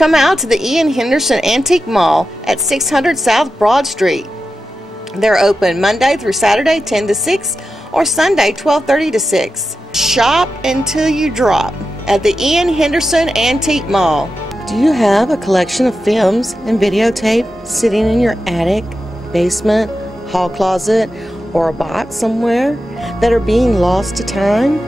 Come out to the Ian Henderson Antique Mall at 600 South Broad Street. They're open Monday through Saturday 10 to 6 or Sunday 12:30 to 6. Shop until you drop at the Ian Henderson Antique Mall. Do you have a collection of films and videotape sitting in your attic, basement, hall closet, or a box somewhere that are being lost to time?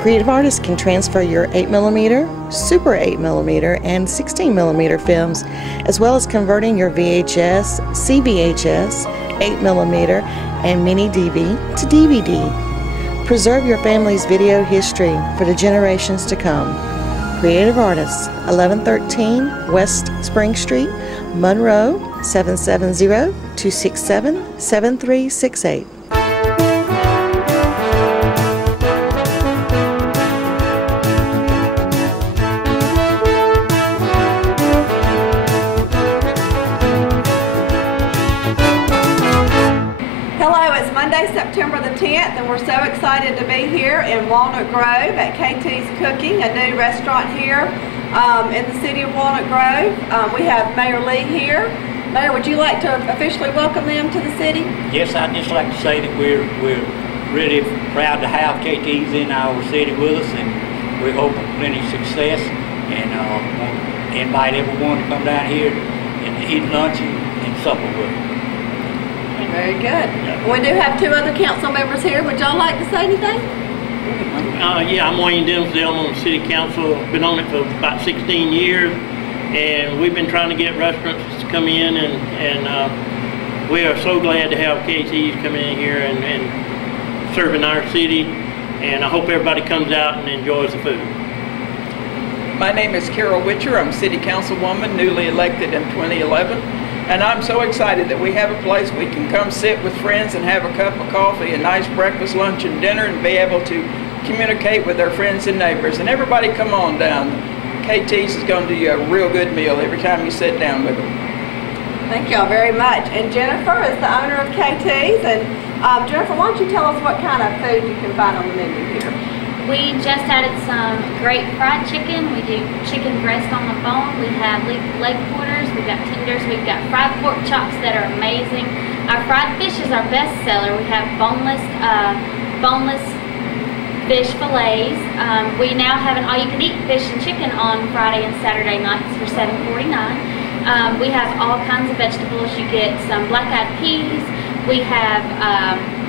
Creative Artists can transfer your 8mm, Super 8mm, and 16mm films, as well as converting your VHS, CVHS, 8mm, and mini DV to DVD. Preserve your family's video history for the generations to come. Creative Artists, 1113 West Spring Street, Monroe, 770-267-7368. Monday, September the 10th, and we're so excited to be here in Walnut Grove at KT's Cooking, a new restaurant here in the city of Walnut Grove. We have Mayor Lee here. Mayor, would you like to officially welcome them to the city? Yes, I'd just like to say that we're really proud to have KT's in our city with us, and we hope plenty of success, and want to invite everyone to come down here and eat lunch and supper with us. Very good. We do have two other council members here. Would y'all like to say anything? Yeah, I'm Wayne Dimsdale on the city council. Been on it for about 16 years, and we've been trying to get restaurants to come in, and we are so glad to have KT's come in here and serve in our city, and I hope everybody comes out and enjoys the food. My name is Carol Witcher. I'm city councilwoman, newly elected in 2011. And I'm so excited that we have a place we can come sit with friends and have a cup of coffee, a nice breakfast, lunch, and dinner, and be able to communicate with our friends and neighbors. And everybody come on down. KT's is going to do you a real good meal every time you sit down with them. Thank y'all very much. And Jennifer is the owner of KT's. And Jennifer, why don't you tell us what kind of food you can find on the menu here? We just added some great fried chicken. We do chicken breast on the bone. We have leg quarters. We've got tenders. We've got fried pork chops that are amazing. Our fried fish is our best seller. We have boneless fish fillets. We now have an all-you-can-eat fish and chicken on Friday and Saturday nights for $7.49. We have all kinds of vegetables. You get some black-eyed peas. We have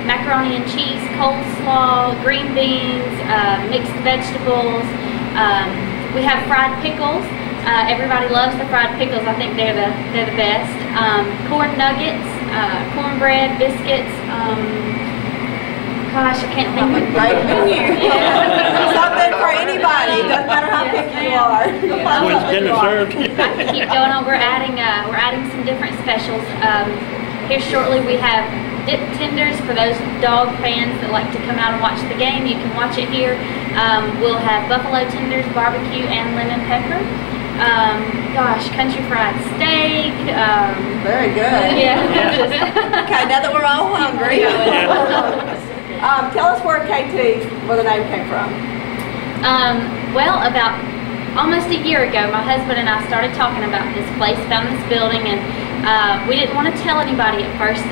macaroni and cheese, coleslaw, green beans, mixed vegetables. We have fried pickles. Everybody loves the fried pickles. I think they're the best. Corn nuggets, cornbread, biscuits. Gosh, I can't think of a great menu. Yeah. Something for anybody. Doesn't matter how picky you are. When's dinner served? I can keep going on. We're adding some different specials. Here shortly we have dip tenders for those dog fans that like to come out and watch the game. You can watch it here. We'll have buffalo tenders, barbecue, and lemon pepper. Country fried steak. Very good. Yeah. Okay, now that we're all hungry, tell us where the name came from. Well, about almost a year ago, my husband and I started talking about this place, found this building, and we didn't want to tell anybody at first,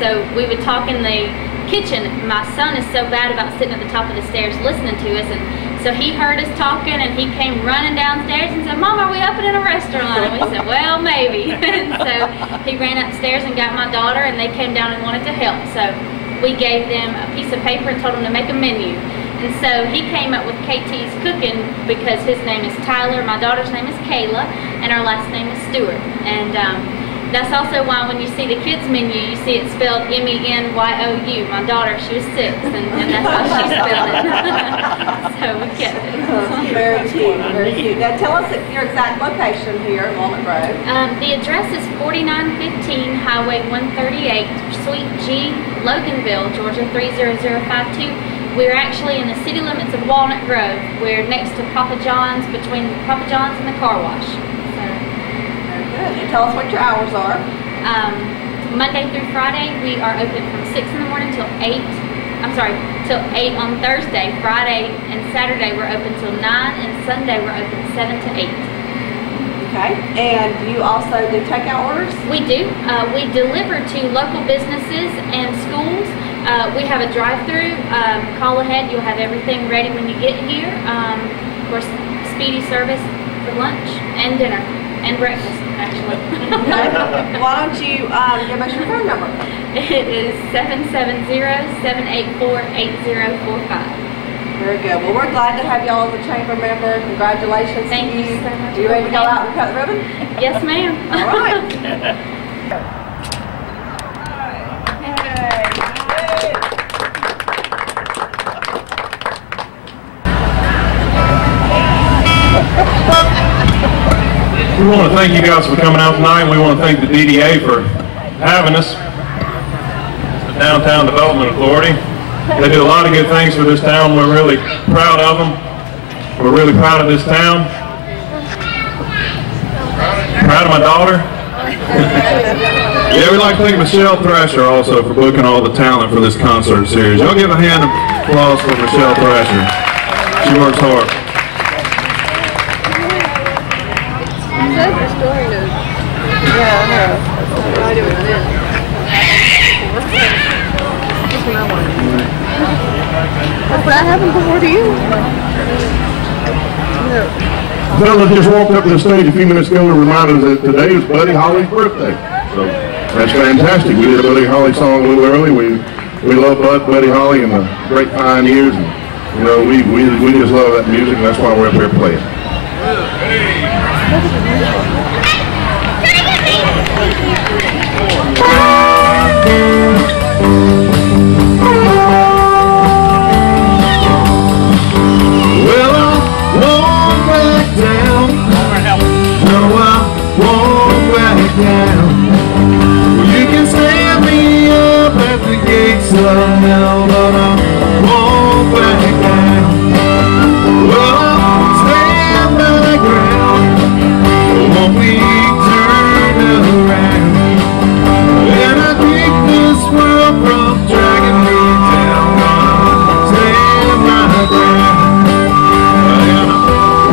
so we would talk in the kitchen. My son is so bad about sitting at the top of the stairs listening to us, and so he heard us talking, and he came running downstairs and said, "Mom, are we opening a restaurant?" And we said, "Well, maybe." And so he ran upstairs and got my daughter, and they came down and wanted to help. So we gave them a piece of paper and told them to make a menu. And so he came up with KT's Cooking because his name is Tyler, my daughter's name is Kayla, and our last name is Stewart. And that's also why when you see the kids menu, you see it spelled M-E-N-Y-O-U. My daughter, she was 6, and that's how she spelled it. So we kept it. Very cute, very cute. Now tell us your exact location here at Walnut Grove. The address is 4915 Highway 138, Suite G, Loganville, Georgia 30052. We're actually in the city limits of Walnut Grove. We're next to Papa John's, between Papa John's and the car wash. And tell us what your hours are. Monday through Friday, we are open from 6 in the morning till 8. Till 8 on Thursday. Friday and Saturday we're open till 9, and Sunday we're open 7 to 8. Okay, and you also do takeout orders? We do. We deliver to local businesses and schools. We have a drive-through. Call ahead. You'll have everything ready when you get here. Of course, speedy service for lunch and dinner and breakfast, actually. Why don't you give us your phone number? It is 770-784-8045. Very good. Well, we're glad to have y'all as a chamber member. Congratulations Thank to you so much. You ready to go out and cut the ribbon? Yes, ma'am. All right. We want to thank you guys for coming out tonight. We want to thank the DDA for having us, the Downtown Development Authority. They do a lot of good things for this town. We're really proud of them. We're really proud of this town. Proud of my daughter. Yeah, we'd like to thank Michelle Thrasher also for booking all the talent for this concert series. Y'all give a hand of applause for Michelle Thrasher. She works hard. What happened before to you? The fella just walked up to the stage a few minutes ago and reminded us that today is Buddy Holly's birthday. So that's fantastic. We did a Buddy Holly song a little early. We love Buddy Holly and the great pioneers. And, you know, we just love that music, and that's why we're up here playing. You can stand me up at the gates of hell, but I won't back down. Well, I'll stand my ground, won't be turned around. And I keep this world from dragging me down. I'll stand my ground, and I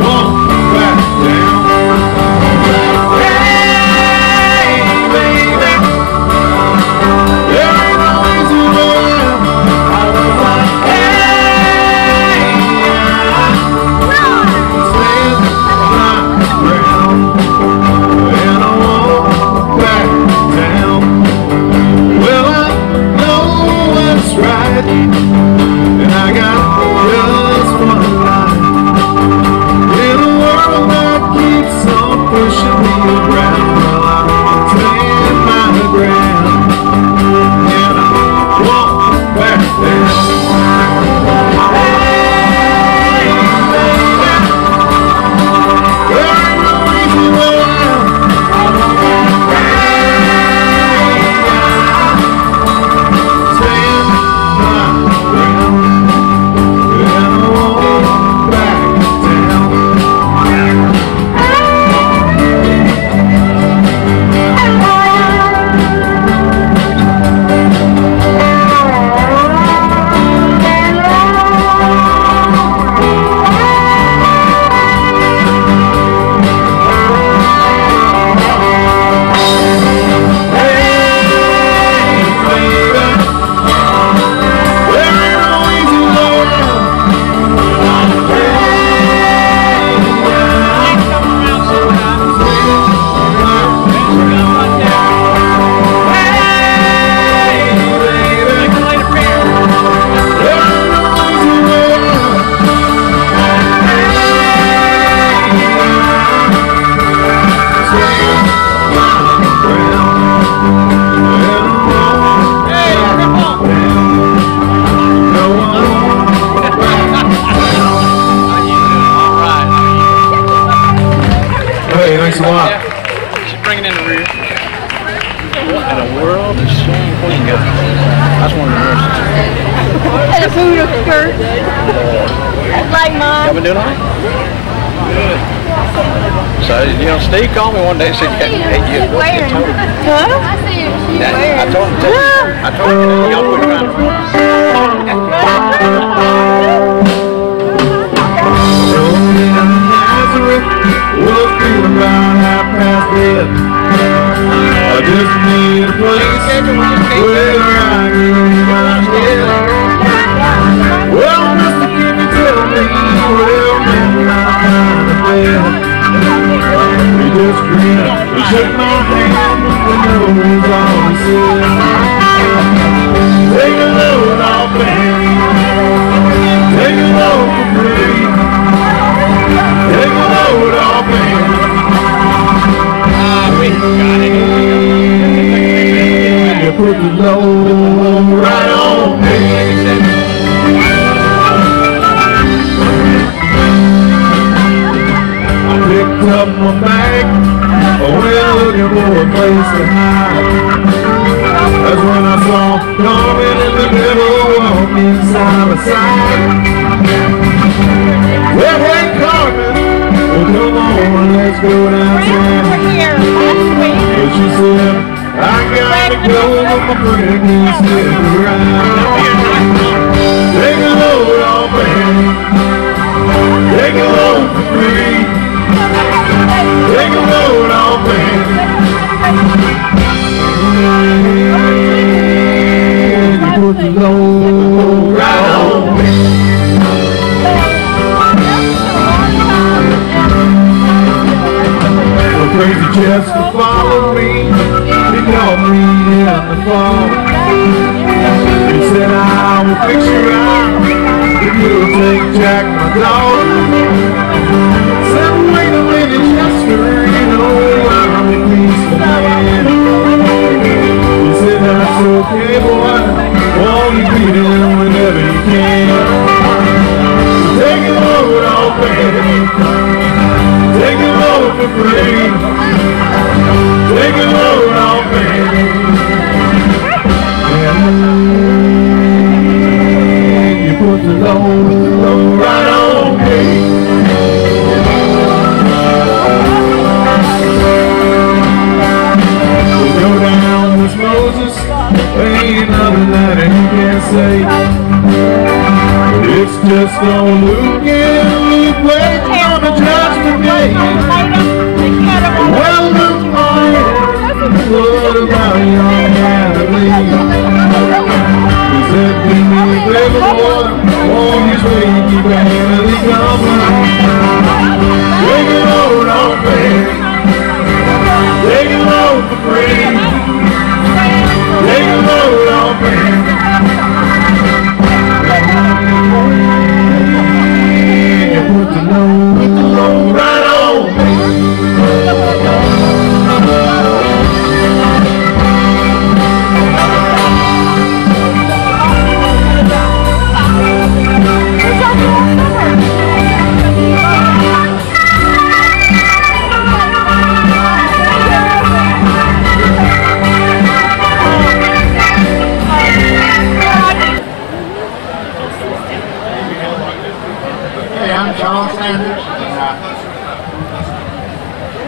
won't back down. And I got just one life in a world that keeps on pushing me around. Well, I stand my ground and I won't back down. Hey, baby, there ain't no easy way out. Thanks a lot. She's bringing in the rear. What in the world is Shane Queen got? That's one of the nurses. And a poodle skirt. Like mine. Y'all been doing all right? Good. So, you know, Steve called me one day and said, "Hey, you what's your tone?" Huh? I see she's wearing. I told him, y'all quit trying to. Was feeling about my back. Well, looking for a place to hide. That's when I saw Carmen and the devil walking side by side. Well, hey, Carmen, well, come on, let's go downtown. Well, she said, I gotta go, but my friend can stick around. Take a load off man. Take a load for free. Take a load off man. You put the load right on me. The crazy Chester followed me. He called me in the fall. He said, I will fix your eye. You'll take Jack, my dog. Said, wait a minute, Chester, you know I'm a peaceful man. He said, that's okay, boy. All you beat him whenever you can. Take a load off, baby. Take a load for free. Take a load off, baby. And you put the load right on me. We go down with Moses. Ain't nothing that he can say. It's just on Luke and Luke waiting on the judgment day. Well, Luke, my what about young Natalie? He said, give me a baby boy, on his way, keep Natalie coming. Take a load off, baby. Take a load for free. Take a load off, baby. You put the load right on me.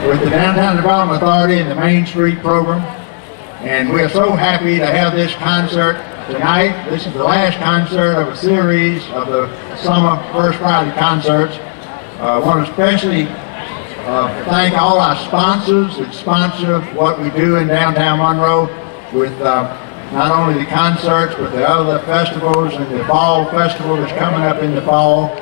With the Downtown Development Authority and the Main Street program, and we're so happy to have this concert tonight. This is the last concert of a series of the summer First Friday concerts. I want to especially thank all our sponsors that sponsor what we do in downtown Monroe with not only the concerts but the other festivals and the fall festival that's coming up in the fall.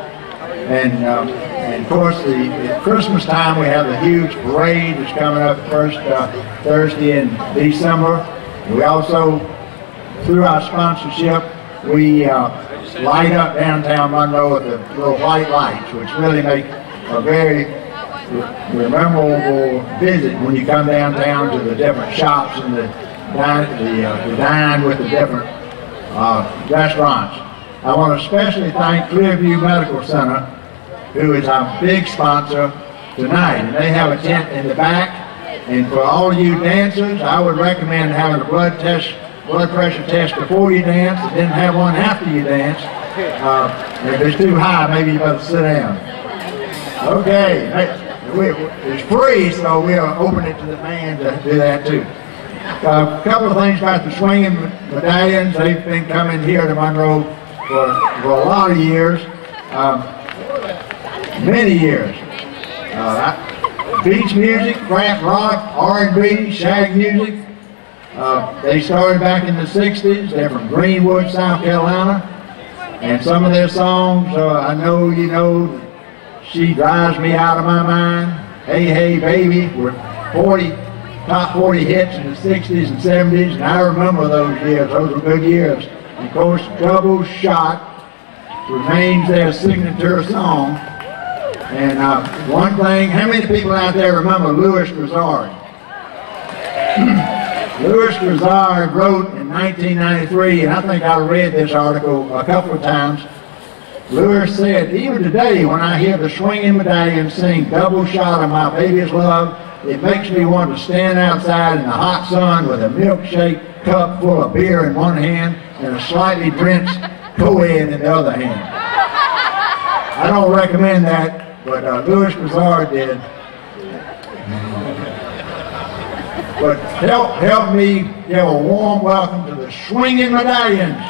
And of course, at Christmas time, we have the huge parade that's coming up first Thursday in December. We also, through our sponsorship, we light up downtown Monroe with the little white lights, which really make a very memorable visit when you come downtown to the different shops and the dine with the different restaurants. I want to especially thank Clearview Medical Center, who is our big sponsor tonight. And they have a tent in the back. And for all you dancers, I would recommend having a blood pressure test before you dance, and then have one after you dance. If it's too high, maybe you better sit down. Okay, it's free, so we'll open it to the band to do that too. A couple of things about the swinging medallions. They've been coming here to Monroe for a lot of years, many years. Beach music, rap, rock, R&B, shag music. They started back in the 60s. They're from Greenwood, South Carolina. And some of their songs, I know you know, She Drives Me Out of My Mind, Hey Hey Baby, were top 40 hits in the 60s and 70s, and I remember those years. Those were good years. And of course, Double Shot remains their signature song. And one thing, how many people out there remember Louis Grizzard? Louis Grizzard wrote in 1993, and I think I read this article a couple of times, Lewis said, even today when I hear the swinging medallion sing Double Shot of My Baby's Love, it makes me want to stand outside in the hot sun with a milkshake cup full of beer in one hand and a slightly drenched co-ed in the other hand. I don't recommend that, but Louis Bazar did. But help me give a warm welcome to the Swinging Medallions.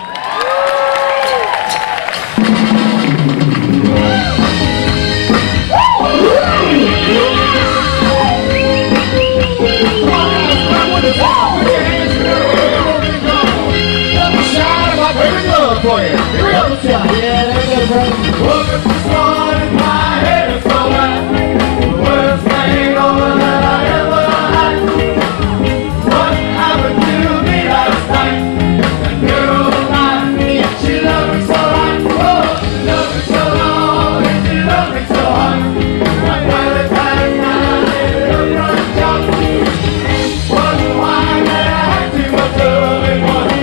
For you. Here we go, let's go. Yeah, there we go, bro. Woke up this morning, my head is so high. The worst thing over that I ever had. What happened to me last night? That girl of mine, she loved me so right. Oh, she loved me so long, and she loved me so hard. My Valentine's night, a front job. Wasn't why that I had too much of it once.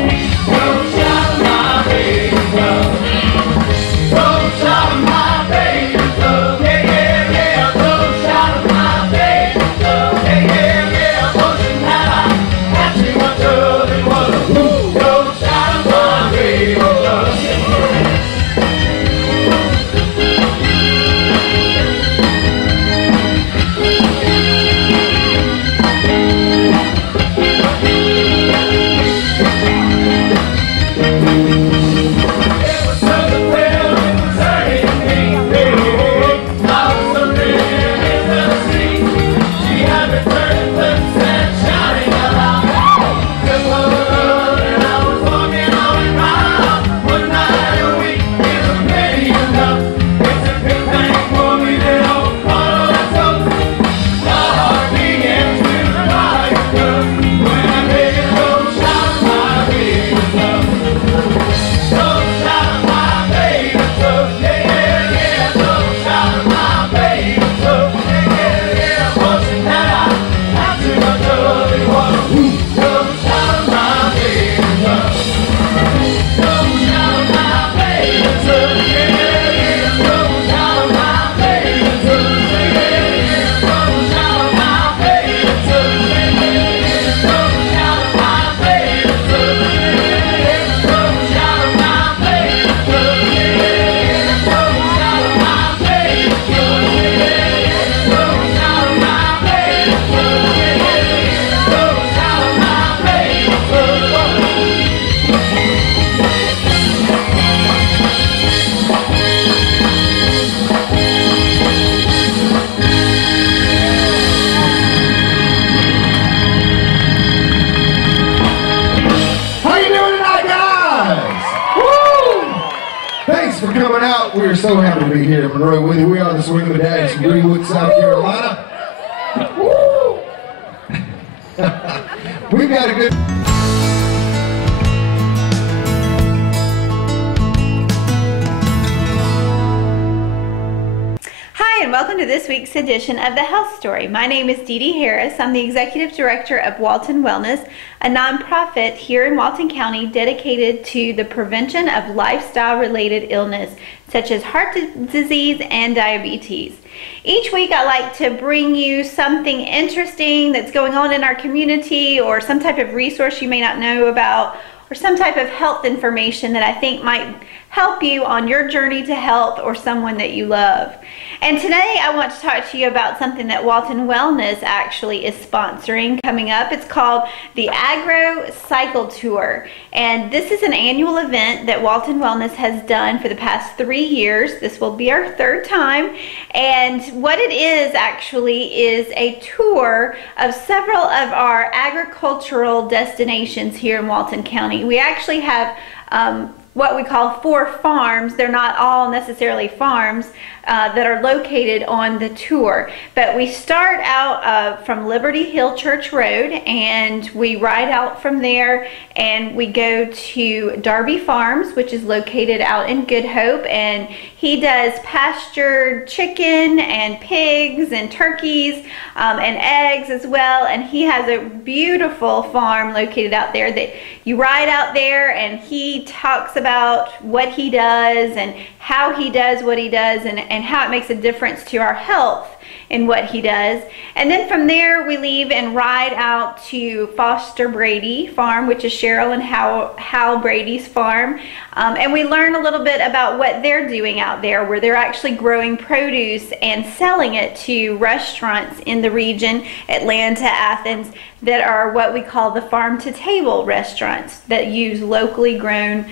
We're so happy to be here in Monroe with you. We are the Swinging Medallions from Greenwood, South Carolina. Woo! We've got a good... Hi, and welcome to this week's edition of The Health Story. My name is Dee Dee Harris. I'm the Executive Director of Walton Wellness, a nonprofit here in Walton County dedicated to the prevention of lifestyle-related illness, such as heart disease and diabetes. Each week I like to bring you something interesting that's going on in our community, or some type of resource you may not know about, or some type of health information that I think might help you on your journey to health or someone that you love. And today I want to talk to you about something that Walton Wellness actually is sponsoring coming up. It's called the Agro Cycle Tour. And this is an annual event that Walton Wellness has done for the past 3 years. This will be our 3rd time. And what it is actually is a tour of several of our agricultural destinations here in Walton County. We actually have what we call 4 farms. They're not all necessarily farms that are located on the tour, but we start out from Liberty Hill Church Road, and we ride out from there and we go to Darby Farms, which is located out in Good Hope, and he does pastured chicken and pigs and turkeys and eggs as well, and he has a beautiful farm located out there that you ride out there, and he talks about what he does and how he does what he does, and how it makes a difference to our health in what he does. And then from there we leave and ride out to Foster Brady Farm, which is Cheryl and Hal Brady's farm, and we learn a little bit about what they're doing out there, where they're actually growing produce and selling it to restaurants in the region, Atlanta, Athens, that are what we call the farm-to-table restaurants that use locally grown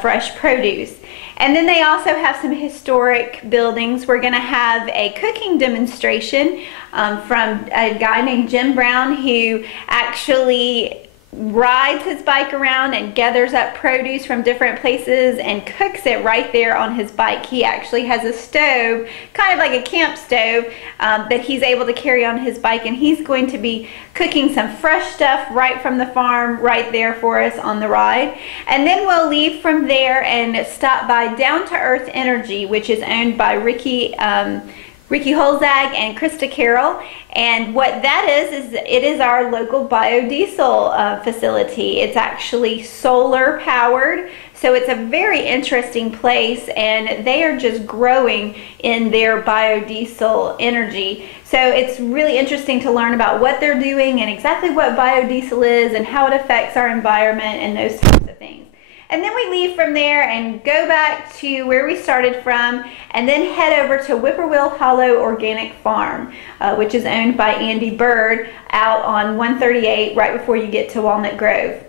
fresh produce. And then they also have some historic buildings. We're going to have a cooking demonstration from a guy named Jim Brown, who actually rides his bike around and gathers up produce from different places and cooks it right there on his bike. He actually has a stove, kind of like a camp stove, that he's able to carry on his bike, and he's going to be cooking some fresh stuff right from the farm right there for us on the ride. And then we'll leave from there and stop by Down to Earth Energy, which is owned by Ricky Holzag and Krista Carroll. And what that is it is our local biodiesel facility. It's actually solar powered, so it's a very interesting place, and they are just growing in their biodiesel energy. So it's really interesting to learn about what they're doing and exactly what biodiesel is and how it affects our environment and those types of things. And then we leave from there and go back to where we started from, and then head over to Whippoorwill Hollow Organic Farm, which is owned by Andy Bird, out on 138 right before you get to Walnut Grove.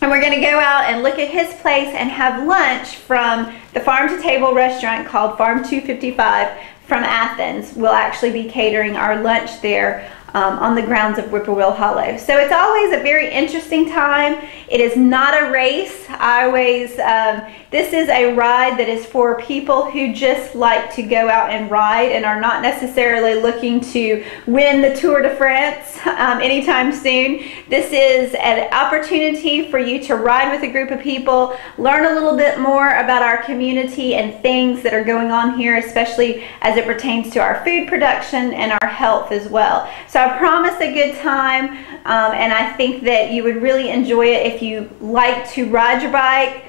And we're going to go out and look at his place and have lunch from the farm-to-table restaurant called Farm 255 from Athens. We'll actually be catering our lunch there on the grounds of Whippoorwill Hollow. So it's always a very interesting time. It is not a race. This is a ride that is for people who just like to go out and ride and are not necessarily looking to win the Tour de France anytime soon. This is an opportunity for you to ride with a group of people, learn a little bit more about our community and things that are going on here, especially as it pertains to our food production and our health as well. So I promise a good time, and I think that you would really enjoy it if you like to ride your bike.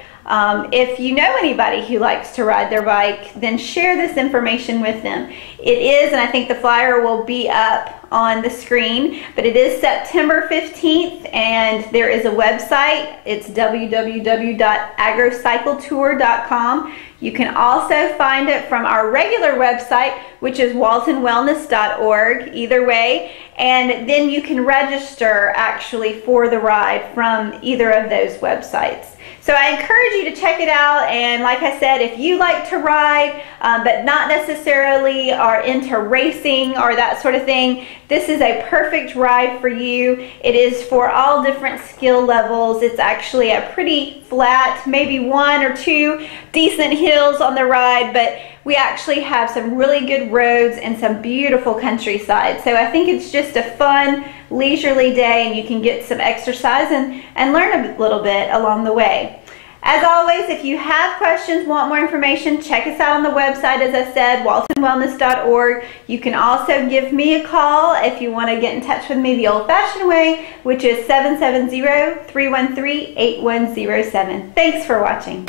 If you know anybody who likes to ride their bike, then share this information with them. It is, and I think the flyer will be up on the screen, but it is September 15th, and there is a website. It's www.agrocycletour.com. You can also find it from our regular website, which is waltonwellness.org, either way, and then you can register actually for the ride from either of those websites. So I encourage you to check it out, and like I said, if you like to ride but not necessarily are into racing or that sort of thing, this is a perfect ride for you. It is for all different skill levels. It's actually a pretty flat, maybe one or two decent hills on the ride, but we actually have some really good roads and some beautiful countryside. So I think it's just a fun, leisurely day, and you can get some exercise and learn a little bit along the way. As always, if you have questions, want more information, check us out on the website, as I said, waltonwellness.org. You can also give me a call if you want to get in touch with me the old-fashioned way, which is 770-313-8107. Thanks for watching.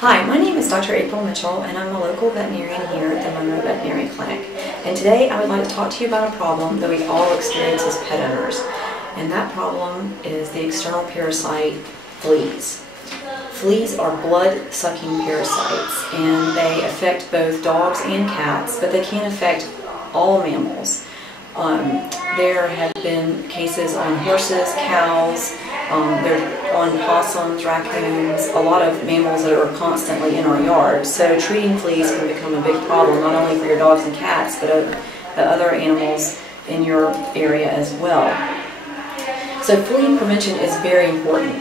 Hi, my name is Dr. April Mitchell, and I'm a local veterinarian here at the Monroe Veterinary Clinic. And today I would like to talk to you about a problem that we all experience as pet owners. And that problem is the external parasite, fleas. Fleas are blood-sucking parasites, and they affect both dogs and cats, but they can affect all mammals. There have been cases on horses, cows, they're on possums, raccoons, a lot of mammals that are constantly in our yard. So treating fleas can become a big problem, not only for your dogs and cats, but other animals in your area as well. So flea prevention is very important.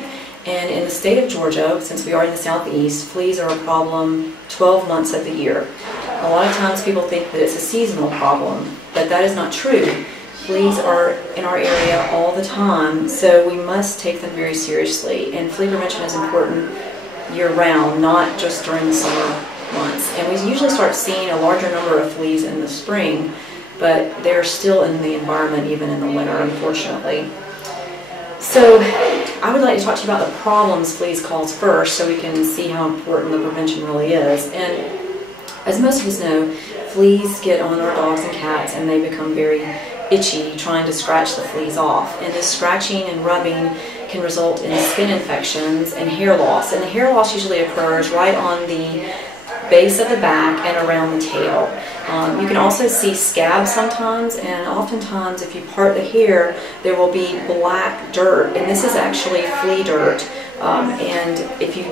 And in the state of Georgia, since we are in the southeast, fleas are a problem 12 months of the year. A lot of times people think that it's a seasonal problem, but that is not true. Fleas are in our area all the time, so we must take them very seriously. And flea prevention is important year-round, not just during the summer months. And we usually start seeing a larger number of fleas in the spring but they're still in the environment even in the winter, unfortunately. So I would like to talk to you about the problems fleas cause first, so we can see how important the prevention really is. And as most of us know, fleas get on our dogs and cats and they become very itchy trying to scratch the fleas off. And this scratching and rubbing can result in skin infections and hair loss. And the hair loss usually occurs right on the base of the back and around the tail. You can also see scabs sometimes, and oftentimes if you part the hair, there will be black dirt, and this is actually flea dirt. And if you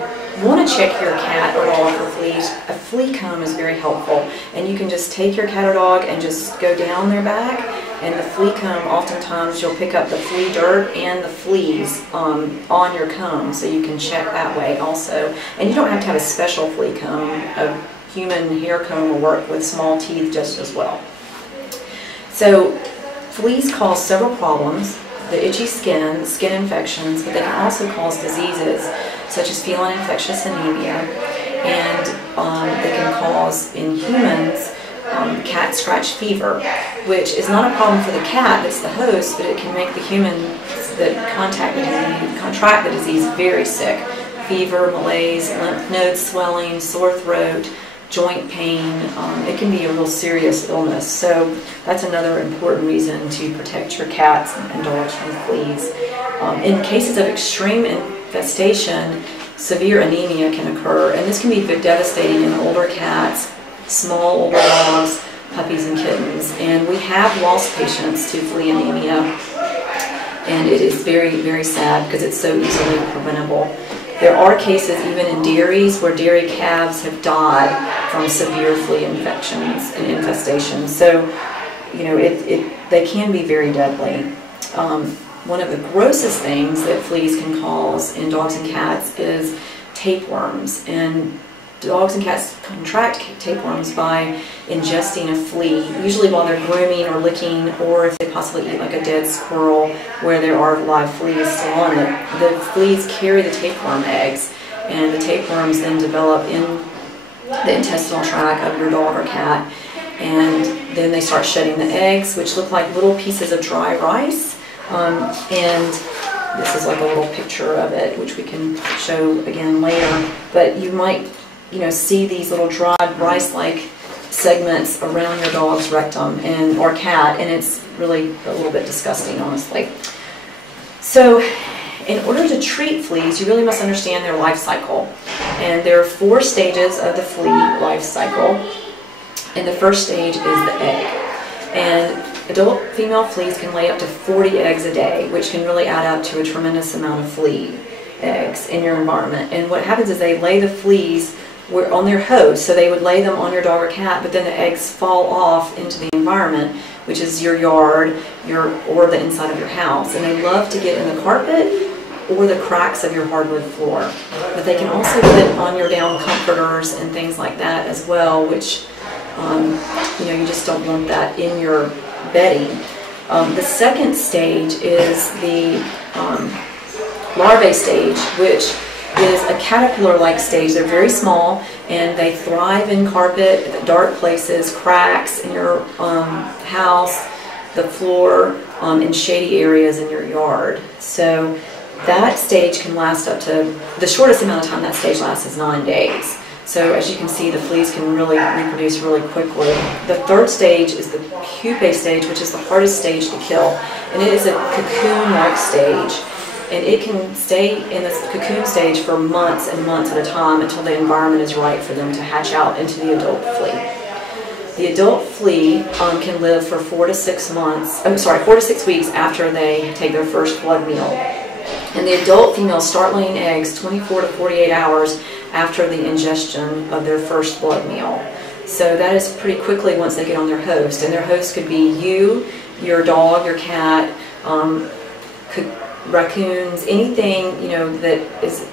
want to check your cat or dog for fleas, a flea comb is very helpful. And you can just take your cat or dog and just go down their back, and the flea comb, oftentimes you'll pick up the flea dirt and the fleas on your comb, so you can check that way also. And you don't have to have a special flea comb. A human hair comb will work with small teeth just as well. So fleas cause several problems: the itchy skin, skin infections, but they can also cause diseases such as feline infectious anemia, and they can cause, in humans, cat scratch fever, which is not a problem for the cat that's the host, but it can make the humans that contract the disease very sick. Fever, malaise, lymph node swelling, sore throat, joint pain. It can be a real serious illness. So that's another important reason to protect your cats and dogs from fleas. In cases of extreme infestation, severe anemia can occur, and this can be devastating in older cats, small older dogs, puppies and kittens. And we have lost patients to flea anemia, and it is very, very sad because it's so easily preventable. There are cases even in dairies where dairy calves have died from severe flea infections and infestations. So, you know, they can be very deadly. One of the grossest things that fleas can cause in dogs and cats is tapeworms. And dogs and cats contract tapeworms by ingesting a flea, usually while they're grooming or licking, or if they possibly eat like a dead squirrel where there are live fleas still on it. The fleas carry the tapeworm eggs, and the tapeworms then develop in the intestinal tract of your dog or cat, and then they start shedding the eggs, which look like little pieces of dry rice. And this is like a little picture of it, which we can show again later. But you might, you know, see these little dried rice-like segments around your dog's rectum or cat, and it's really a little bit disgusting, honestly. So in order to treat fleas, you really must understand their life cycle. And there are 4 stages of the flea life cycle. And the first stage is the egg. And adult female fleas can lay up to 40 eggs a day, which can really add up to a tremendous amount of flea eggs in your environment. And what happens is they lay the fleas on their host, so they would lay them on your dog or cat, but then the eggs fall off into the environment, which is your yard, or the inside of your house. And they love to get in the carpet or the cracks of your hardwood floor. But they can also get on your down comforters and things like that as well, which you know, you just don't want that in your bedding. The second stage is the larvae stage, which is a caterpillar-like stage. They're very small, and they thrive in carpet, dark places, cracks in your house, the floor, in shady areas in your yard. So that stage can last up to, the shortest amount of time that stage lasts is 9 days. So as you can see, the fleas can really reproduce really quickly. The third stage is the pupae stage, which is the hardest stage to kill. And it is a cocoon-like stage. And it can stay in this cocoon stage for months and months at a time until the environment is right for them to hatch out into the adult flea. The adult flea can live for 4 to 6 weeks after they take their first blood meal. And the adult females start laying eggs 24 to 48 hours after the ingestion of their first blood meal. So that is pretty quickly once they get on their host. And their host could be you, your dog, your cat, raccoons, anything, you know, that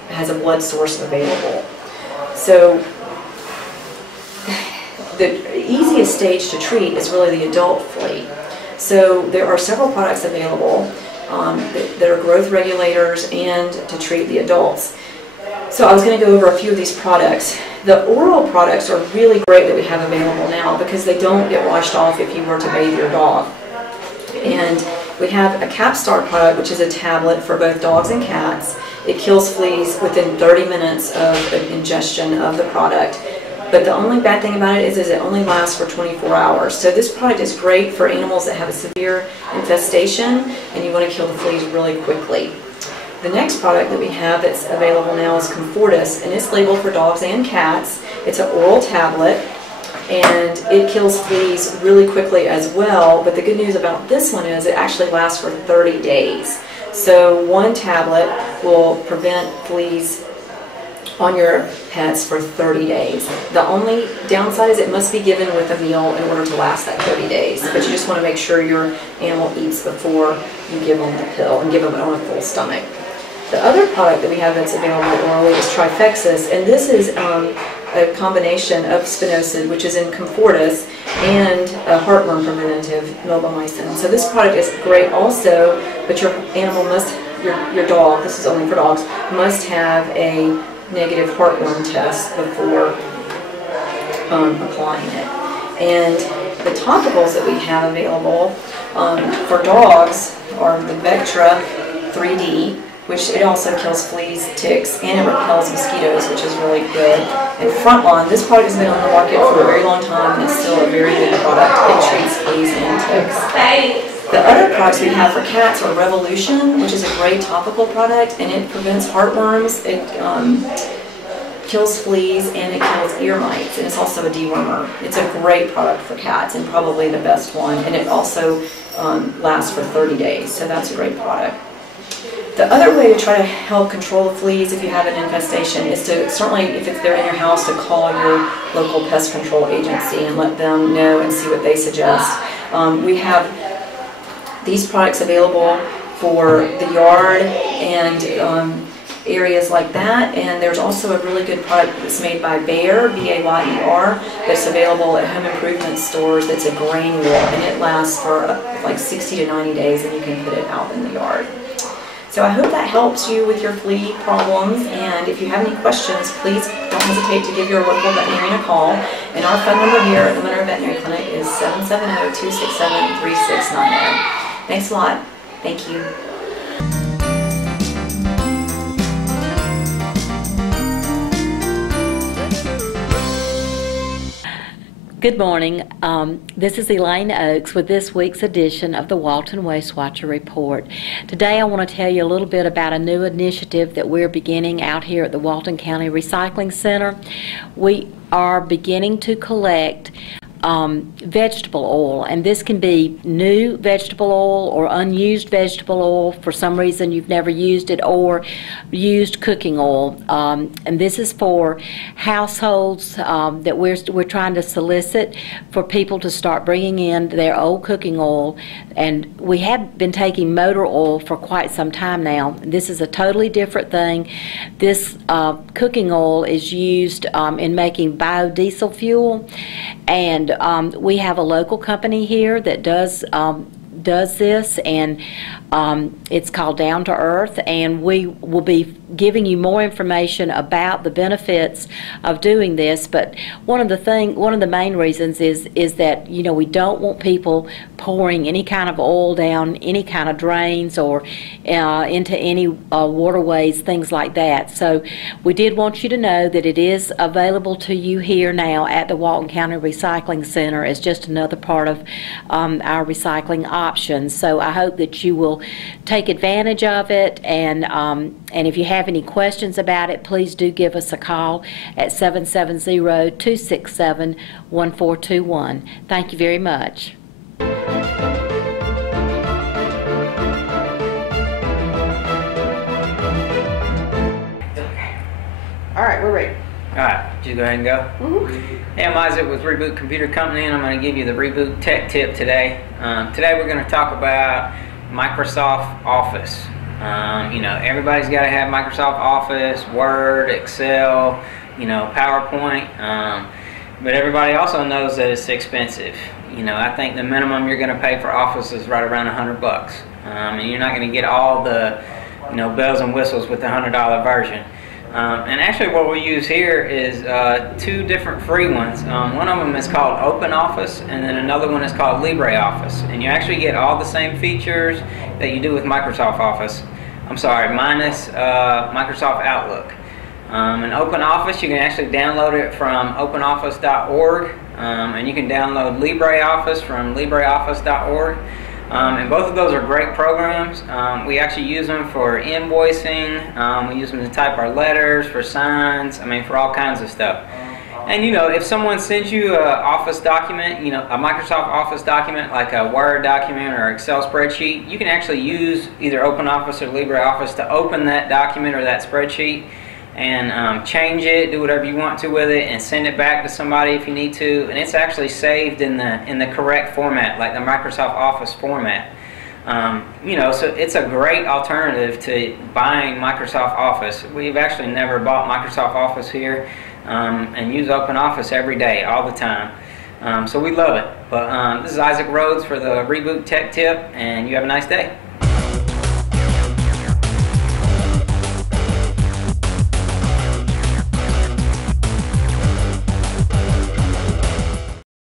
has a blood source available. So the easiest stage to treat is really the adult flea. So there are several products available that are growth regulators and to treat the adults. So I was going to go over a few of these products. The oral products are really great that we have available now because they don't get washed off if you were to bathe your dog. And we have a Capstar product, which is a tablet for both dogs and cats. It kills fleas within 30 minutes of ingestion of the product. But the only bad thing about it is it only lasts for 24 hours. So this product is great for animals that have a severe infestation and you want to kill the fleas really quickly. The next product that we have that's available now is Comfortis, and it's labeled for dogs and cats. It's an oral tablet, and it kills fleas really quickly as well. But the good news about this one is it actually lasts for 30 days. So one tablet will prevent fleas on your pets for 30 days. The only downside is it must be given with a meal in order to last that 30 days. But you just want to make sure your animal eats before you give them the pill and give them it on a full stomach. The other product that we have that's available orally is Trifexis, and this is a combination of spinosad, which is in Comfortis, and a heartworm preventative, milbomycin. So this product is great also, but your animal must, your dog, this is only for dogs, must have a negative heartworm test before applying it. And the topicals that we have available for dogs are the Vectra 3D, which it also kills fleas, ticks, and it repels mosquitoes, which is really good. And Frontline, this product has been on the market for a very long time, and it's still a very good product. It treats fleas and ticks. The other products we have for cats are Revolution, which is a great topical product, and it prevents heartworms, it kills fleas, and it kills ear mites, and it's also a dewormer. It's a great product for cats, and probably the best one, and it also lasts for 30 days, so that's a great product. The other way to try to help control the fleas if you have an infestation is to, certainly if they're in your house, to call your local pest control agency and let them know and see what they suggest. We have these products available for the yard and areas like that, and there's also a really good product that's made by Bayer, B-A-Y-E-R, that's available at home improvement stores. That's a grain wool, and it lasts for like 60 to 90 days, and you can put it out in the yard. So I hope that helps you with your flea problems, and if you have any questions, please don't hesitate to give your local veterinarian a call. And our phone number here at the Monroe Veterinary Clinic is 770-267-3690. Thanks a lot. Thank you. Good morning. This is Elaine Oakes with this week's edition of the Walton Waste Watcher Report. Today I want to tell you a little bit about a new initiative that we're beginning out here at the Walton County Recycling Center. We are beginning to collect vegetable oil, and this can be new vegetable oil or unused vegetable oil for some reason you've never used it, or used cooking oil, and this is for households that we're trying to solicit for people to start bringing in their old cooking oil. And we have been taking motor oil for quite some time now. This is a totally different thing. This cooking oil is used in making biodiesel fuel, and we have a local company here that does this, and it's called Down to Earth, and we will be giving you more information about the benefits of doing this. But one of the main reasons is that, you know, we don't want people pouring any kind of oil down any kind of drains or into any waterways, things like that. So we did want you to know that it is available to you here now at the Walton County Recycling Center as just another part of our recycling options. So I hope that you will take advantage of it, and if you have any questions about it, please do give us a call at 770-267-1421. Thank you very much. All right, we're ready. All right, just go ahead and go. Hey, I'm Isaac with Reboot Computer Company, and I'm going to give you the Reboot Tech Tip today. Today we're going to talk about Microsoft Office. You know, everybody's got to have Microsoft Office, Word, Excel, you know, PowerPoint, but everybody also knows that it's expensive. You know, I think the minimum you're going to pay for Office is right around $100, and you're not going to get all the, you know, bells and whistles with the $100 version. And actually what we use here is 2 different free ones. One of them is called Open Office, and then another one is called LibreOffice. And you actually get all the same features that you do with Microsoft Office. I'm sorry, minus Microsoft Outlook. In Open Office, you can actually download it from openoffice.org, and you can download LibreOffice from libreoffice.org. And both of those are great programs. We actually use them for invoicing. We use them to type our letters, for signs, for all kinds of stuff. And if someone sends you an Office document, a Microsoft Office document like a Word document or Excel spreadsheet, you can actually use either OpenOffice or LibreOffice to open that document or that spreadsheet and change it, do whatever you want to with it, and send it back to somebody if you need to. And it's actually saved in the correct format, like the Microsoft Office format. So it's a great alternative to buying Microsoft Office. We've actually never bought Microsoft Office here, and use OpenOffice every day, all the time. So we love it. But this is Isaac Rhodes for the Reboot Tech Tip, and you have a nice day.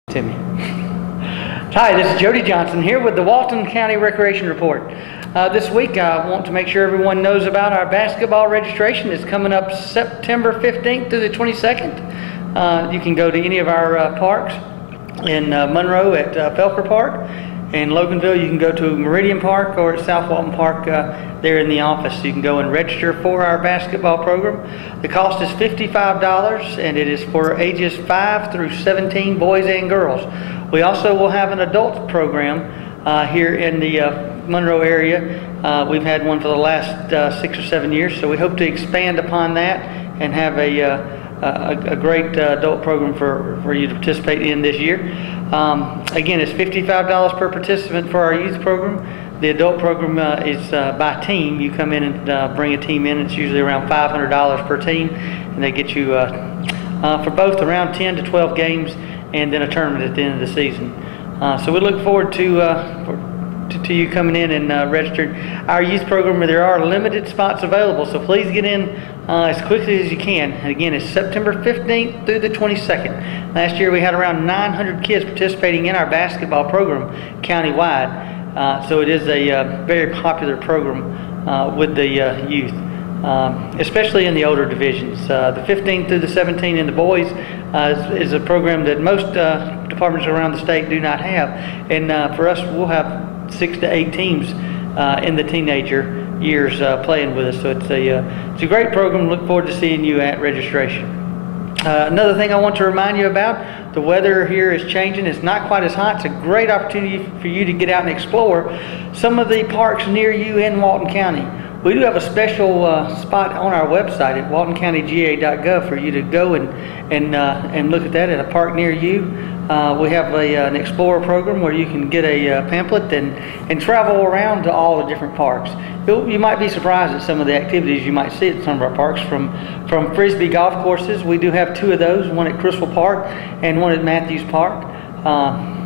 Timmy. Hi, this is Jody Johnson here with the Walton County Recreation Report. This week I want to make sure everyone knows about our basketball registration. It's coming up September 15th through the 22nd. You can go to any of our parks. In Monroe at Felker Park. In Loganville you can go to Meridian Park, or at South Walton Park there in the office. You can go and register for our basketball program. The cost is $55, and it is for ages 5 through 17, boys and girls. We also will have an adult program here in the Monroe area. We've had one for the last 6 or 7 years, so we hope to expand upon that and have a great adult program for you to participate in this year. Again, it's $55 per participant for our youth program. The adult program is by team. You come in and bring a team in. It's usually around $500 per team, and they get you for both around 10 to 12 games and then a tournament at the end of the season. So we look forward to you coming in and registering. Our youth program, there are limited spots available, so please get in as quickly as you can. And again, it's September 15th through the 22nd. Last year we had around 900 kids participating in our basketball program countywide. So it is a very popular program with the youth, especially in the older divisions. The 15 through the 17 in the boys is a program that most departments around the state do not have. And for us, we'll have 6 to 8 teams in the teenager years playing with us. So it's a great program. Look forward to seeing you at registration. Another thing I want to remind you about, the weather here is changing. It's not quite as hot. It's a great opportunity for you to get out and explore some of the parks near you in Walton County. We do have a special spot on our website at waltoncountyga.gov for you to go and look at that at a park near you. We have an Explorer program where you can get a pamphlet and travel around to all the different parks. You might be surprised at some of the activities you might see at some of our parks. From Frisbee golf courses, we do have 2 of those, one at Crystal Park and one at Matthews Park.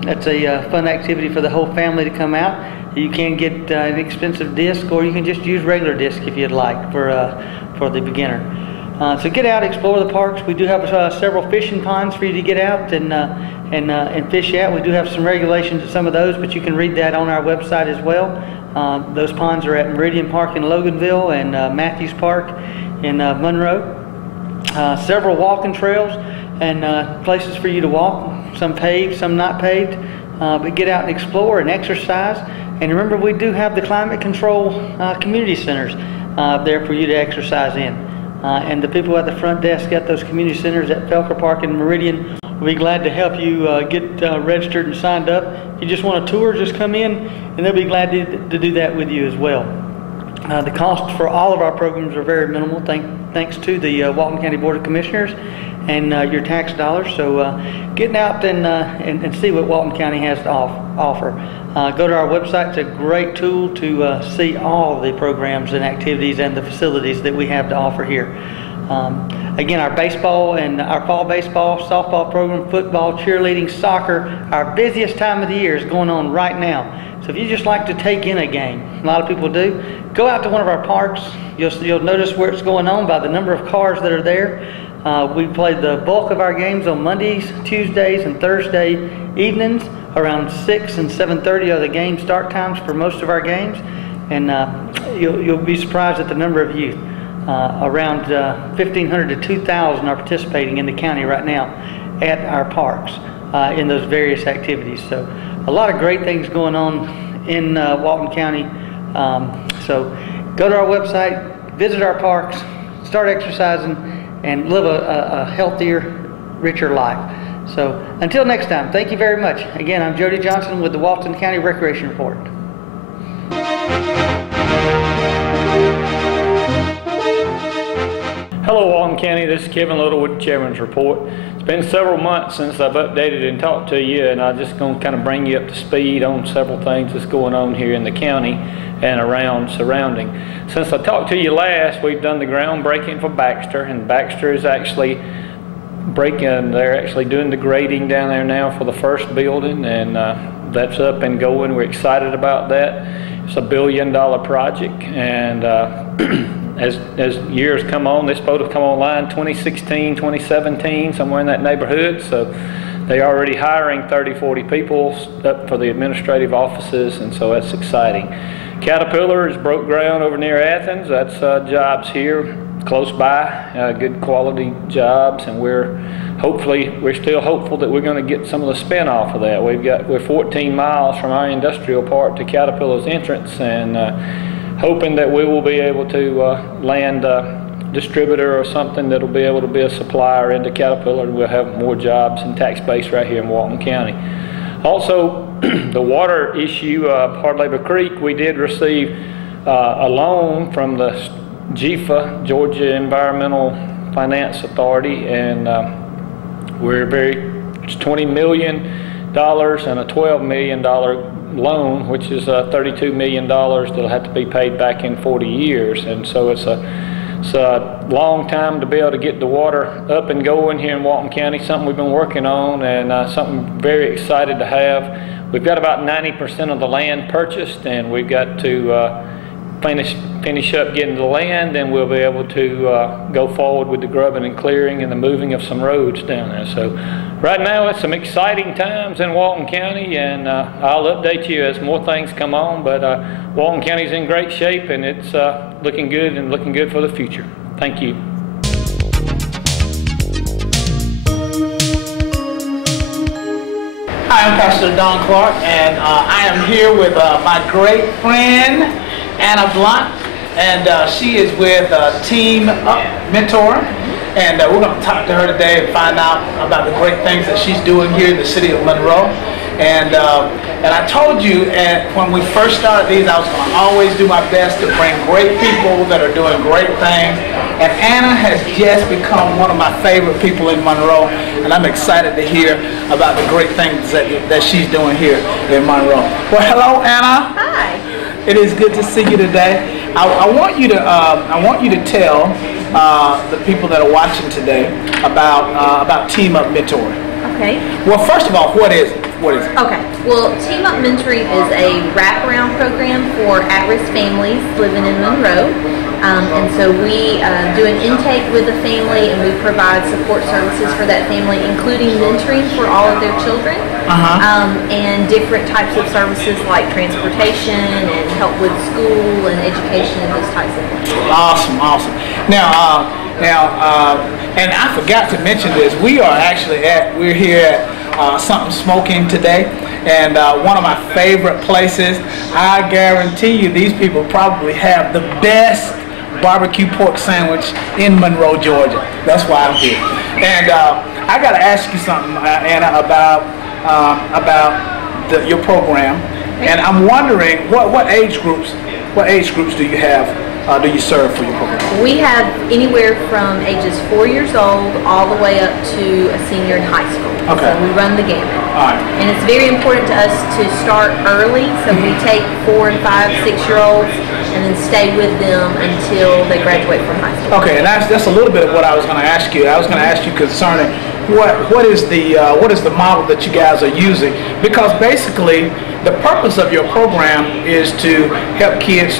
That's a fun activity for the whole family to come out. You can get an expensive disc, or you can just use regular disc if you'd like for the beginner. So get out, explore the parks. We do have several fishing ponds for you to get out and fish at. We do have some regulations at some of those, but you can read that on our website as well. Those ponds are at Meridian Park in Loganville and Matthews Park in Monroe. Several walking trails and places for you to walk, some paved, some not paved. But get out and explore and exercise. And remember, we do have the climate control community centers there for you to exercise in. And the people at the front desk at those community centers at Felker Park and Meridian will be glad to help you get registered and signed up. If you just want a tour, just come in and they'll be glad to do that with you as well. The costs for all of our programs are very minimal, thanks to the Walton County Board of Commissioners and your tax dollars. So getting out and see what Walton County has to offer. Go to our website. It's a great tool to see all the programs and activities and the facilities that we have to offer here. Again, our baseball and our fall baseball, softball program, football, cheerleading, soccer, our busiest time of the year is going on right now. So if you just like to take in a game, a lot of people do, go out to one of our parks. You'll notice where it's going on by the number of cars that are there. We play the bulk of our games on Mondays, Tuesdays, and Thursday evenings. Around 6 and 7:30 are the game start times for most of our games. And you'll be surprised at the number of youth. Around 1,500 to 2,000 are participating in the county right now at our parks in those various activities. So a lot of great things going on in Walton County. So go to our website, visit our parks, start exercising, and live a healthier, richer life. So until next time, thank you very much. Again, I'm Jody Johnson with the Walton County Recreation Report. Hello Walton County, this is Kevin Little with the Chairman's Report. It's been several months since I've updated and talked to you, and I'm just going to kind of bring you up to speed on several things that's going on here in the county and around surrounding. Since I talked to you last, we've done the groundbreaking for Baxter, and Baxter is actually they're actually doing the grading down there now for the first building, and that's up and going. We're excited about that. It's a $1 billion project, and as years come on, this boat will come online 2016, 2017, somewhere in that neighborhood. So they're already hiring 30-40 people up for the administrative offices, and so that's exciting. Caterpillar has broke ground over near Athens. That's jobs here close by, good quality jobs, and we're still hopeful that we're going to get some of the spin off of that. We're 14 miles from our industrial park to Caterpillar's entrance, and hoping that we will be able to land a distributor or something that will be able to be a supplier into Caterpillar, and we'll have more jobs and tax base right here in Walton County. Also, the water issue, Hard Labor Creek, we did receive a loan from the GEFA, Georgia Environmental Finance Authority, and it's $20 million and a $12 million loan, which is $32 million that'll have to be paid back in 40 years. And so it's a long time to be able to get the water up and going here in Walton County, something we've been working on, and something very excited to have. We've got about 90% of the land purchased, and we've got to finish up getting the land, and we'll be able to go forward with the grubbing and clearing and the moving of some roads down there. So right now it's some exciting times in Walton County, and I'll update you as more things come on, but Walton County's in great shape, and it's looking good and looking good for the future. Thank you. Hi, I'm Pastor Don Clark, and I am here with my great friend Anna Blunt, and she is with Team Up Mentor, and we're going to talk to her today and find out about the great things that she's doing here in the city of Monroe. And I told you when we first started these, I was going to always do my best to bring great people that are doing great things. And Anna has just become one of my favorite people in Monroe, and I'm excited to hear about the great things that she's doing here in Monroe. Well, hello, Anna. Hi. It is good to see you today. I want you to tell the people that are watching today about Team Up Mentoring. Okay. Well, first of all, what is it? Okay. Well, Team Up Mentoring is a wraparound program for at-risk families living in Monroe. And so we do an intake with the family, and we provide support services for that family, including mentoring for all of their children, and different types of services like transportation and help with school and education and those types of things. Awesome, awesome. Now, and I forgot to mention this. We're here at Something Smoking today, and one of my favorite places. I guarantee you, these people probably have the best barbecue pork sandwich in Monroe, Georgia. That's why I'm here. And I got to ask you something, Anna, about your program. And I'm wondering what age groups do you have? Do you serve for your program? We have anywhere from ages 4 years old all the way up to a senior in high school. Okay. So we run the gamut. All right. And it's very important to us to start early, so we take 4 and 5, 6-year-olds and then stay with them until they graduate from high school. Okay, and that's a little bit of what I was going to ask you. I was going to ask you concerning what is the model that you guys are using? Because basically, the purpose of your program is to help kids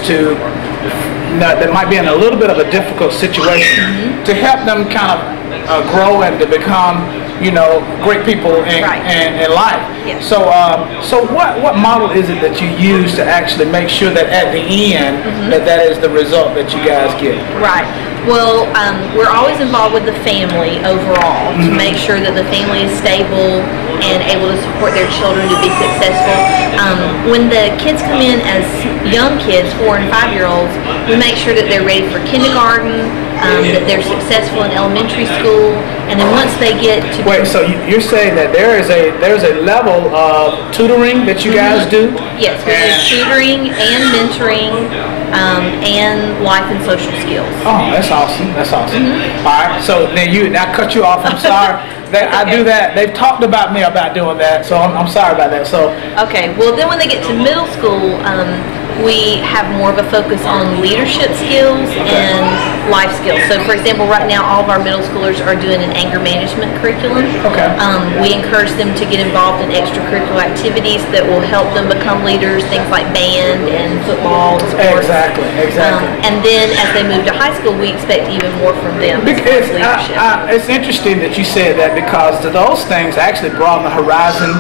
that might be in a little bit of a difficult situation, to help them kind of grow and to become, great people in life. Yes. So, what model is it that you use to actually make sure that at the end that is the result that you guys get? Right. Well, we're always involved with the family overall to make sure that the family is stable and able to support their children to be successful. When the kids come in as young kids, 4 and 5-year-olds, we make sure that they're ready for kindergarten, that they're successful in elementary school, and then once they get to... Wait, so you're saying that there's a level of tutoring that you guys do? Yes, we do tutoring and mentoring and life and social skills. Oh, that's awesome. That's awesome. All right, so then I cut you off. I'm sorry. I do that. They've talked about me about doing that, so I'm sorry about that. So okay, well then when they get to middle school, we have more of a focus on leadership skills and life skills. So for example, right now all of our middle schoolers are doing an anger management curriculum. Okay. We encourage them to get involved in extracurricular activities that will help them become leaders, things like band and football and sports. Exactly. And then as they move to high school, we expect even more from them. Because it's interesting that you said that, because those things actually broaden the horizons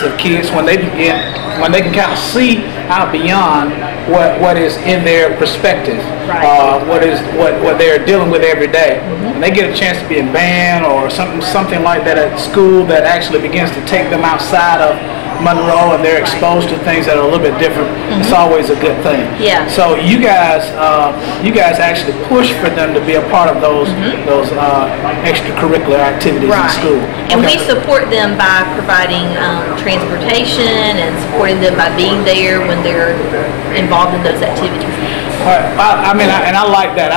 of kids when they can kind of see out beyond what is in their perspective, what they're dealing with every day. And they get a chance to be in band or something like that at school that actually begins to take them outside of Monroe, and they're exposed to things that are a little bit different. It's always a good thing. Yeah. So you guys actually push for them to be a part of those extracurricular activities in school. And we support them by providing transportation and supporting them by being there when they're involved in those activities. I like that.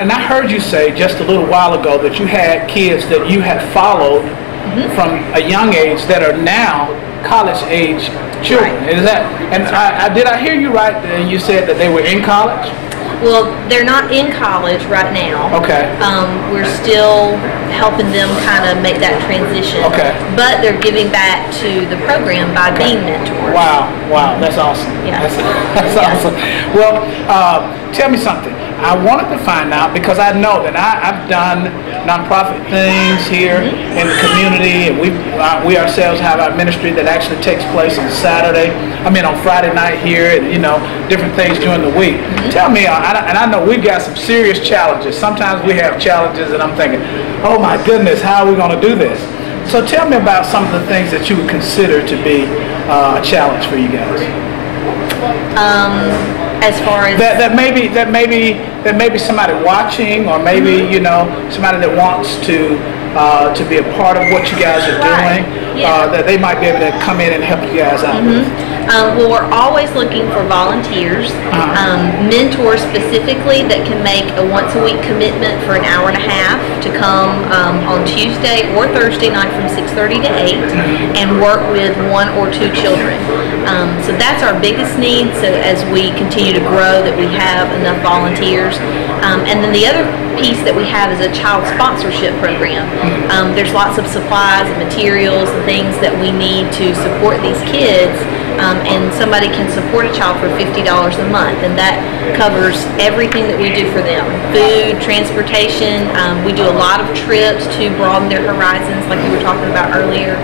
And I heard you say just a little while ago that you had kids that you had followed from a young age that are now college-age children. Is that? And did I hear you right? You said that they were in college. Well, they're not in college right now. Okay. We're still helping them kind of make that transition. Okay. But they're giving back to the program by being mentors. Wow, that's awesome. Yeah. That's awesome. Well, tell me something. I wanted to find out, because I know that I've done nonprofit things here in the community, and we ourselves have our ministry that actually takes place on Friday night here, and different things during the week. Tell me, and I know we've got some serious challenges. Sometimes we have challenges, and I'm thinking, oh my goodness, how are we going to do this? So tell me about some of the things that you would consider to be a challenge for you guys. As far as that maybe somebody watching, or maybe somebody that wants to be a part of what you guys are doing, that they might be able to come in and help you guys out with. Well, we're always looking for volunteers, mentors specifically that can make a once-a-week commitment for an hour and a half to come on Tuesday or Thursday night from 6:30 to 8 and work with 1 or 2 children. So that's our biggest need, so as we continue to grow, that we have enough volunteers. And then the other piece that we have is a child sponsorship program. There's lots of supplies and materials and things that we need to support these kids, and somebody can support a child for $50 a month, and that covers everything that we do for them. Food, transportation, we do a lot of trips to broaden their horizons like we were talking about earlier,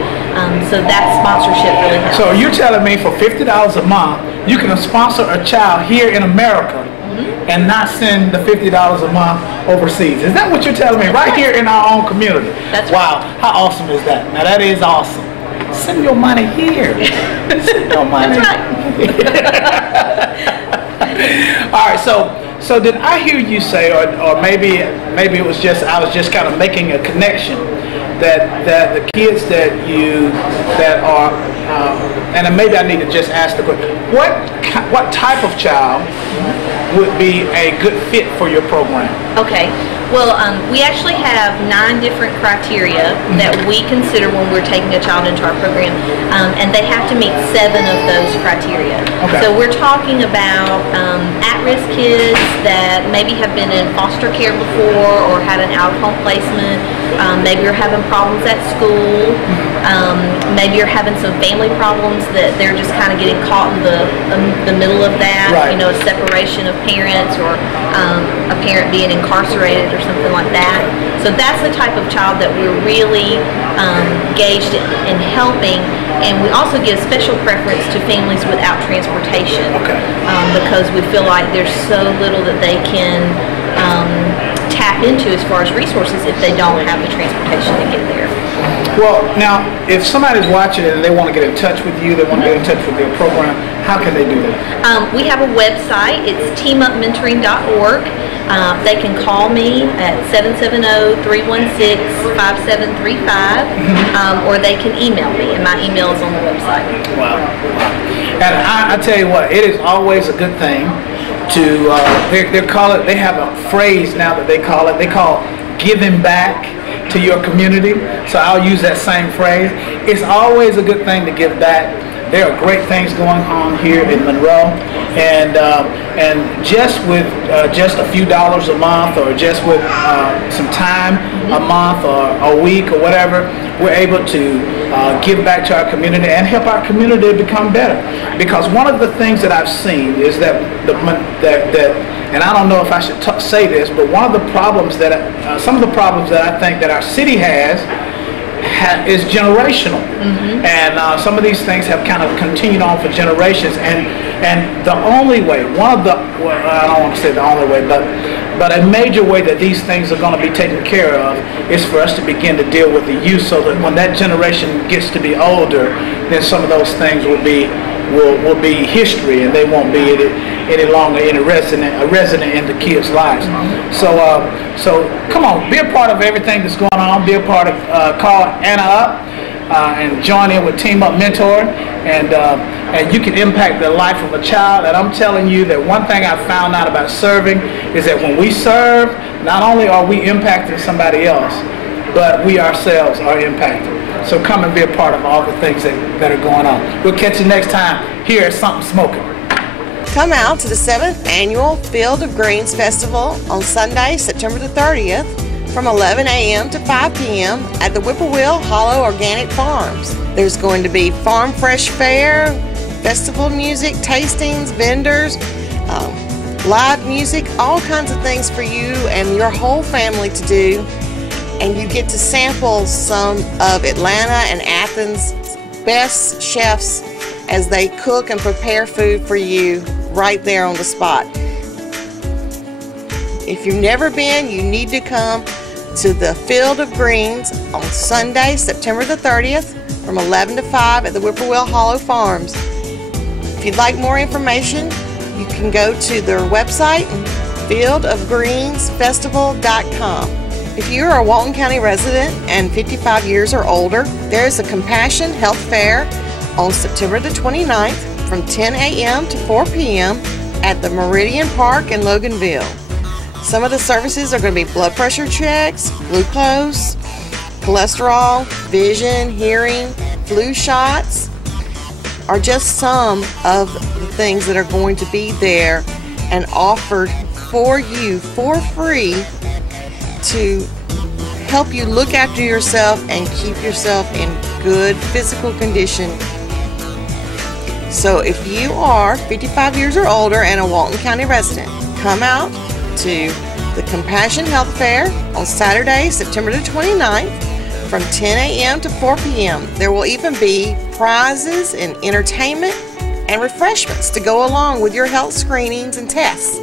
so that sponsorship really helps. So you're telling me for $50 a month, you can sponsor a child here in America and not send the $50 a month overseas. Is that what you're telling me? Right here in our own community. That's wow, how awesome is that? Now that is awesome. Send your money here. Send your money. All right, so did I hear you say, or maybe it was just, I was just kind of making a connection, that the kids that are, and maybe I need to just ask the question, what type of child would be a good fit for your program? Okay. Well, we actually have 9 different criteria that we consider when we're taking a child into our program, and they have to meet 7 of those criteria. Okay. So we're talking about at-risk kids that maybe have been in foster care before or had an out-of-home placement. Maybe you're having problems at school. Maybe you're having some family problems that they're just kind of getting caught in the middle of that. Right. You know, a separation of parents or a parent being incarcerated or something like that. So that's the type of child that we're really engaged in helping. And we also give special preference to families without transportation, because we feel like there's so little that they can tap into as far as resources if they don't have the transportation to get there. Well, now, if somebody's watching and they want to get in touch with you, they want to get in touch with your program, how can they do that? We have a website. It's teamupmentoring.org. They can call me at 770-316-5735, or they can email me, and my email is on the website. Wow. And I tell you what, it is always a good thing to, they have a phrase now that they call giving back to your community. So I'll use that same phrase. It's always a good thing to give back. There are great things going on here in Monroe, and just with just a few dollars a month, or just with some time a month or a week or whatever, we're able to give back to our community and help our community become better. Because one of the things that I've seen is that and I don't know if I should say this, but one of the problems that some of the problems that I think that our city has is generational, and some of these things have kind of continued on for generations, and the only way, I don't want to say the only way, but a major way that these things are going to be taken care of is for us to begin to deal with the youth, so that when that generation gets to be older, then some of those things will be history, and they won't be any longer a resident in the kids' lives. So come on, be a part of everything that's going on. Be a part of call Anna up and join in with Team Up Mentoring, and you can impact the life of a child. And I'm telling you that one thing I've found out about serving is that when we serve, not only are we impacting somebody else, but we ourselves are impacted. So come and be a part of all the things that are going on. We'll catch you next time here at Something Smoking. Come out to the 7th Annual Field of Greens Festival on Sunday, September the 30th from 11 a.m. to 5 p.m. at the Whippoorwill Hollow Organic Farms. There's going to be farm fresh fare, festival music, tastings, vendors, live music, all kinds of things for you and your whole family to do. And you get to sample some of Atlanta and Athens' best chefs as they cook and prepare food for you right there on the spot. If you've never been, you need to come to the Field of Greens on Sunday, September the 30th from 11 to 5 at the Whippoorwill Hollow Farms. If you'd like more information, you can go to their website, fieldofgreensfestival.com. If you are a Walton County resident and 55 years or older, there is a Compassion Health Fair on September the 29th from 10 a.m. to 4 p.m. at the Meridian Park in Loganville. Some of the services are going to be blood pressure checks, glucose, cholesterol, vision, hearing, flu shots, are just some of the things that are going to be there and offered for you for free to help you look after yourself and keep yourself in good physical condition. So if you are 55 years or older and a Walton County resident, come out to the Compassion Health Fair on Saturday, September the 29th from 10 a.m. to 4 p.m. There will even be prizes and entertainment and refreshments to go along with your health screenings and tests.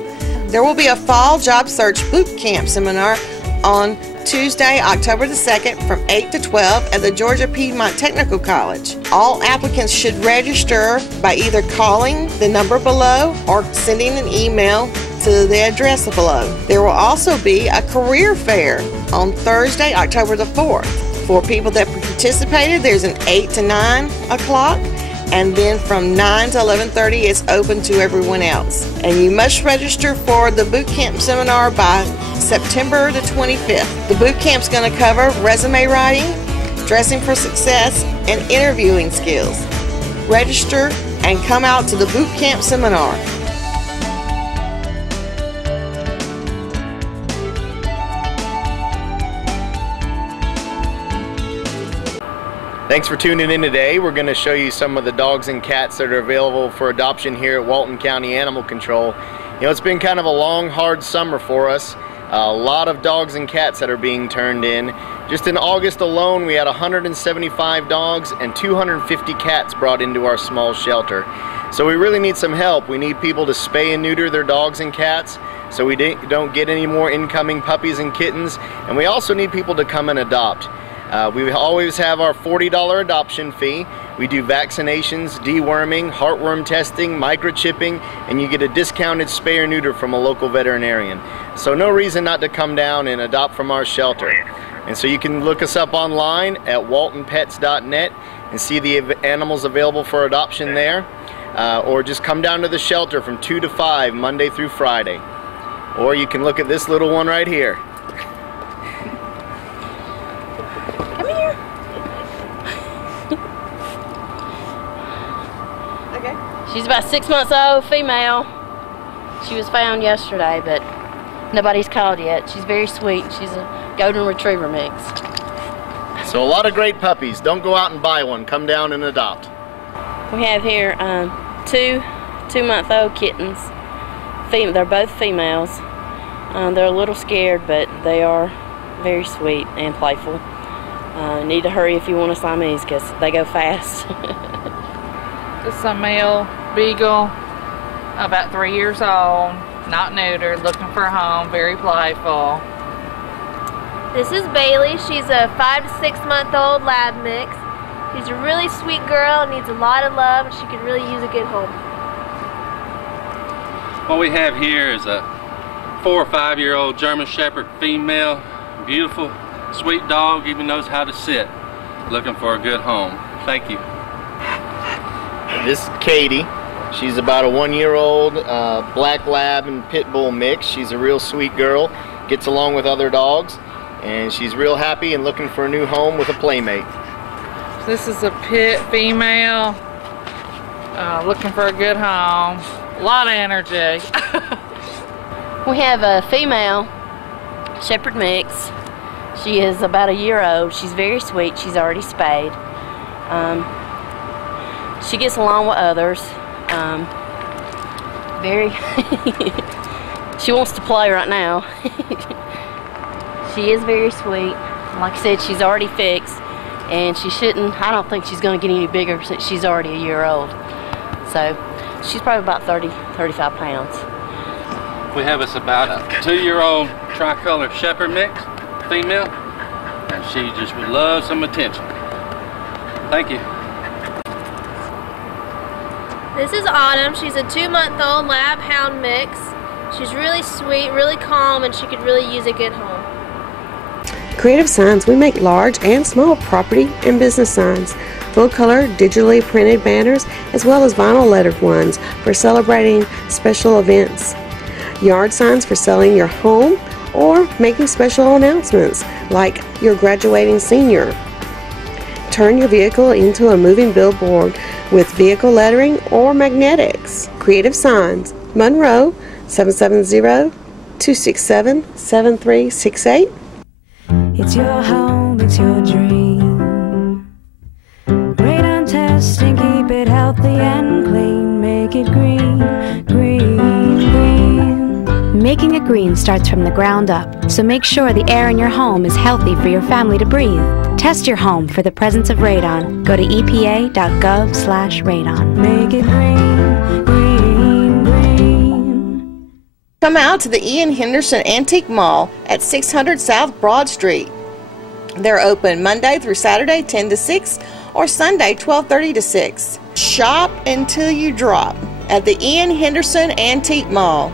There will be a fall job search boot camp seminar on Tuesday, October the 2nd from 8 to 12 at the Georgia Piedmont Technical College. All applicants should register by either calling the number below or sending an email to the address below. There will also be a career fair on Thursday, October the 4th. For people that participated, there's an 8 to 9 o'clock and then from 9 to 11:30 it's open to everyone else. And you must register for the boot camp seminar by September the 25th. The boot camp's going to cover resume writing, dressing for success, and interviewing skills. Register and come out to the boot camp seminar. Thanks for tuning in today. We're going to show you some of the dogs and cats that are available for adoption here at Walton County Animal Control. You know, it's been kind of a long, hard summer for us. A lot of dogs and cats that are being turned in. Just in August alone, we had 175 dogs and 250 cats brought into our small shelter. So we really need some help. We need people to spay and neuter their dogs and cats so we don't get any more incoming puppies and kittens. And we also need people to come and adopt. We always have our $40 adoption fee. We do vaccinations, deworming, heartworm testing, microchipping, and you get a discounted spay or neuter from a local veterinarian. So no reason not to come down and adopt from our shelter. And so you can look us up online at waltonpets.net and see the animals available for adoption there. Or just come down to the shelter from 2 to 5, Monday through Friday. Or you can look at this little one right here. She's about 6 months old, female. She was found yesterday, but nobody's called yet. She's very sweet. She's a golden retriever mix. So a lot of great puppies. Don't go out and buy one. Come down and adopt. We have here two 2-month-old kittens. They're both females. They're a little scared, but they are very sweet and playful. Need to hurry if you want a Siamese because they go fast. This is a male beagle, about 3 years old, not neutered, looking for a home, very playful. This is Bailey. She's a 5 to 6 month old lab mix. She's a really sweet girl, needs a lot of love, and she could really use a good home. What we have here is a 4 or 5 year old German Shepherd female, beautiful, sweet dog, even knows how to sit, looking for a good home. Thank you. This is Katie. She's about a 1-year-old black lab and pit bull mix. She's a real sweet girl, gets along with other dogs, and she's real happy and looking for a new home with a playmate. This is a pit female, looking for a good home. A lot of energy. We have a female Shepherd mix. She is about a year old. She's very sweet. She's already spayed. She gets along with others. She wants to play right now. She is very sweet. Like I said, she's already fixed, and I don't think she's going to get any bigger since she's already a year old. So she's probably about 30, 35 pounds. We have us about a 2-year-old tricolor Shepherd mix, female, and she just would love some attention. Thank you. This is Autumn. She's a 2-month-old lab hound mix. She's really sweet, really calm, and she could really use a good home. Creative Signs, we make large and small property and business signs, full color, digitally printed banners, as well as vinyl lettered ones for celebrating special events. Yard signs for selling your home or making special announcements like your graduating senior. Turn your vehicle into a moving billboard with vehicle lettering or magnetics. Creative Signs, Monroe, 770-267-7368. It's your home, it's your dream. Radon test and keep it healthy and clean. Make it green, green, green. Making it green starts from the ground up, so make sure the air in your home is healthy for your family to breathe. Test your home for the presence of radon. Go to epa.gov/radon. Make it green, green, green. Come out to the Ian Henderson Antique Mall at 600 South Broad Street. They're open Monday through Saturday 10 to 6 or Sunday 12:30 to 6. Shop until you drop at the Ian Henderson Antique Mall.